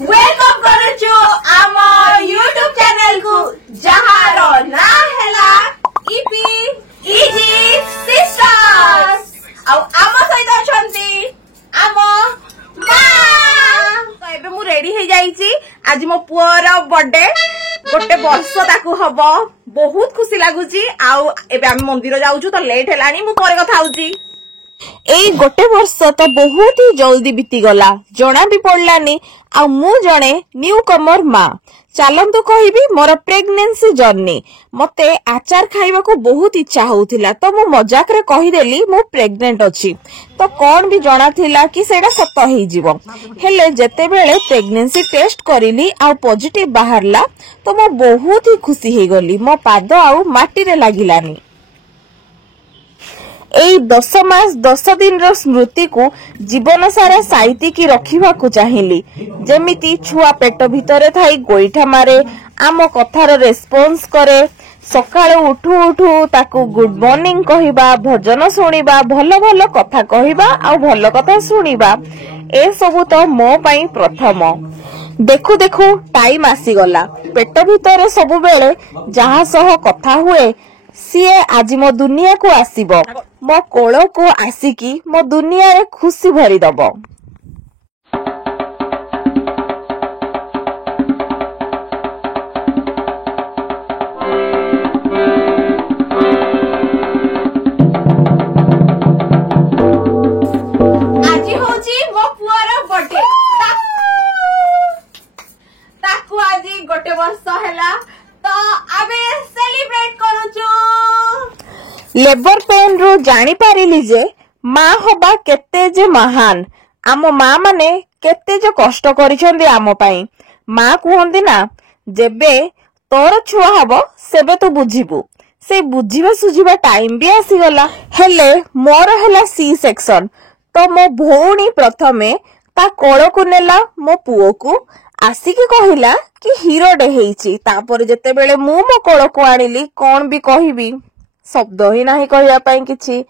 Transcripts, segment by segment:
Welcome करूछु आम YouTube channel को जहारो ना हैला ईपी इजी सिस्टर्स आ आम सहित अछंती आम मां तो एबे मु रेडी हे जाईची आज मो पुअर बर्थडे गोटे वर्ष ताकू हबो बहुत खुशी लागुची आ एबे हम मंदिर जाउछु तो लेट हेलानी मु परे कथा आउची एई गोटे वर्ष तो बहुत ही जल्दी बीती गला जना भी पड़लानी आ मु जणे न्यू कमर माँ चलतु कहबी मोर प्रेगनेंसी जर्नी मते आचार खाइबा को बहुत इच्छा होउथिला तो मु मजाक रे कहिदेली मु प्रेग्नेंट अछि तो कौन भी जणा थिला कि सेडा सत होई जीवो हेले जते बेले प्रेगनेंसी टेस्ट करिली आ पॉजिटिव बाहरला तो मु बहुत ही खुशी हे गली मो पाद आ माटी रे लागिलानी एई 10 मास 10 दिन रो स्मृति को जीवन सारा साइती की रखिबा को चाहिली जेमिति छुआ पेट भितरे थाई गोइठा मारे आम कथार रेस्पॉन्स करे सकाळे उठू उठू ताकू गुड मॉर्निंग कहिबा भजन सुनिबा भलो भलो कथा कहिबा आ भलो कथा सुनिबा ए सब तो मो पई प्रथम देखु देखु टाइम आसी गला पेट भितरे सब बेले जहा सह कथा हुए सीए आज मो दुनिया को आसीबो मो कोलो को आसिकी मो दुनिया रे खुशी भरी दबो आज होची मो पुअर बर्थडे ताकू आज गोटे वर्ष हैला तो आबे सेलिब्रेट करूछु लेबर पेन रो जानी पारिली जे माँ हबा केते जे महान आम माँ माने केते जे कष्ट करिसंदी आम पई माँ कहंदी ना जेबे तोर छुआ हबो सेबे तू बुझिबू से बुझिबा सुझिबा टाइम भी आसी गला हेले मोर हला सी सेक्शन तो मो भौणी प्रथमे ता कोळ को नेला मो पुओ को आसिकी कहिला कि हीरो डे हेइची तापर जते बेले मु मो कोळ को आनिली कोन भी कहिबी शब्द ही नहीं कहया पाई किछि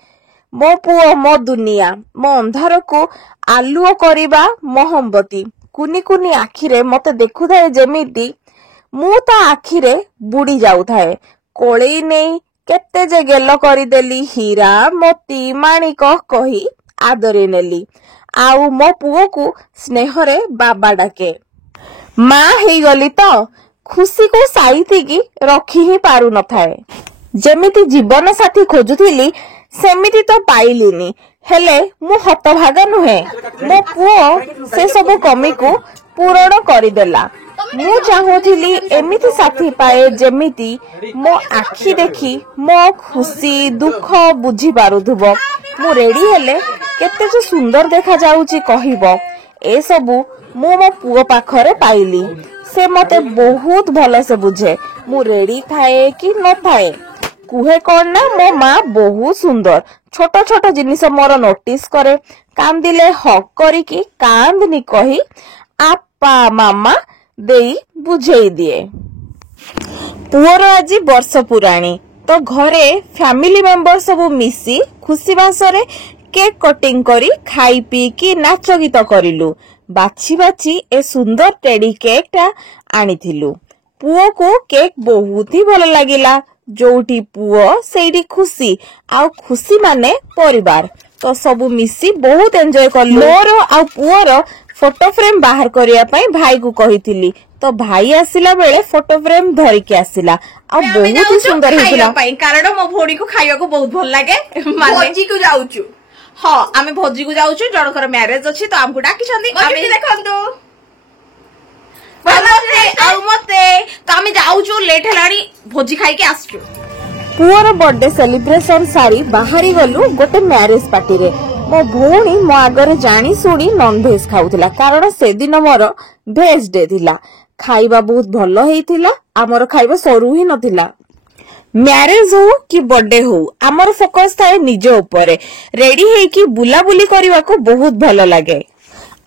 मो पुओ मो दुनिया मो अंधार को आलुओ करिबा मोहम्बती कुनी कुनी आखिरे मते देखु थाए जेमिति मु ता आखिरे बुडी जाउ थाए कोळेई नेई केते जे गेलो करि देली हीरा मोती माणिक कही आदरे नेली आउ मो पुओ को स्नेह रे बाबा डाके माँ हेई गली तो खुशी को साइती की रखी ही पारु न थाए जेमिति जीवन साथी खोजुथिली सेमिति तो पाइलिनी हेले मु हतभागा नुहे मो पुओ से सब कमी को पूरण करिदेला मु चाहूथिली एमिति साथी पाए जेमिति मो आखी देखी मो खुशी दुख बुझी पारुथुबो मु रेडी हेले केते जो सुंदर देखा जाउची कहिबो ए सबु मु मो पुओ पाखरे पाइली से मते बहुत भले से बुझे मु रेडी थाए कि न थाए कुहे कौन ना मो माँ बहुत सुंदर छोट छोट जिनिस मोर नोटिस करे कांदिले हक करिकी कांदनी कही आपा मामा देई बुझेई दिए पुअर आज वर्ष पुराणी तो घरे फैमिली मेंबर सब मिसी खुशी बासरे केक कटिंग करी खाई पी की नाच गीत करिलु बाछी बाछी ए सुंदर टेडी केक टा आनिथिलु पुओ को केक बहुत ही भल लागिला जोटी पुओ सेठी खुशी आ खुशी माने परिवार तो सबु मिसी बहुत एंजॉय करलु मोर आ पुओर फोटो फ्रेम बाहर करिया पई भाई को कहिथिली तो भाई आसिला बेले फोटो फ्रेम धरि के आसिला आ बहुत ही सुंदर हेतिला कारण मो भोडी को खाइया को बहुत भल लागे भोजी को जाउचु हां आमे भोजी को जाउचु जणकर मैरिज अछि तो हमको डाकी छंदी आमे देखंतु मते तो आमे जाउचु लेट हेलानी भोजी खाई के आसचु पुअर बर्थडे सेलिब्रेशन सारी बाहरी गलु गोटे मैरिज पार्टी रे मो भौणी मो आगरे जानी सुनी नॉन भेज खाउथिला कारण से दिन मोर भेज डे थिला खाइबा बहुत भलो हेइथिला हमर खाइबा सरू ही नथिला मैरिज हो कि बर्थडे हो हमर फोकस थाए निज ऊपर रेडी हे कि बुला बुली करबा को बहुत भलो लागे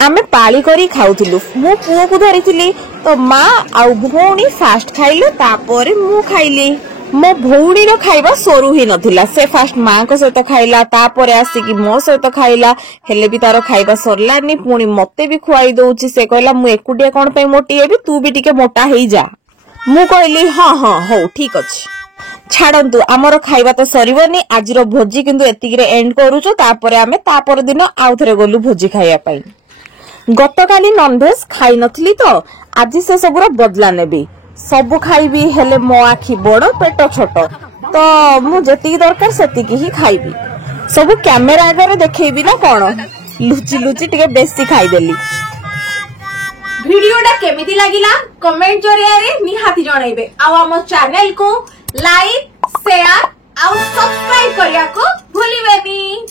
आमे पाली करी खाउथिलु मो पुओ को धरिथिली तो माँ आ भौणी फास्ट खाइले तापर मु खाइली मो भौणीर खाइबा सरू ही नथिला से फास्ट मां को सहित खाइला तापर आसिकी मो सहित खाइला हेले भी तार खाइबा सरलानी पुणी मते भी खुआई दउची से कहला मु एकुटिया कोन पे मोटी हेबी तू भी टिके मोटा हेई जा मु कहली हां हां हो ठीक अछि छाड़ंतु आमर खाइबा तो सरीबनी आजिर भोजी किंतु एतिकिरे एंड करूछु तापर आमे तापर दिन आउ थरे गलु भोजी खाइया पई गतकाली नॉनवेज खाई नथली तो आज से सबुरा बदला नेबी सब खाइबी हेले मो आखि बड़ पेट छोट तो मु जेतिकी दरकार सेतिकी ही खाइबी सब कैमेरा आगे देखैबी ना कोन लुचि लुचि टिके बेसी खाई देली वीडियोटा केमिति लागिला कमेंट जरिया रे निहाती जणाइबे आ हम चैनल को लाइक शेयर आ सब्सक्राइब करिया को भूलिबेनी।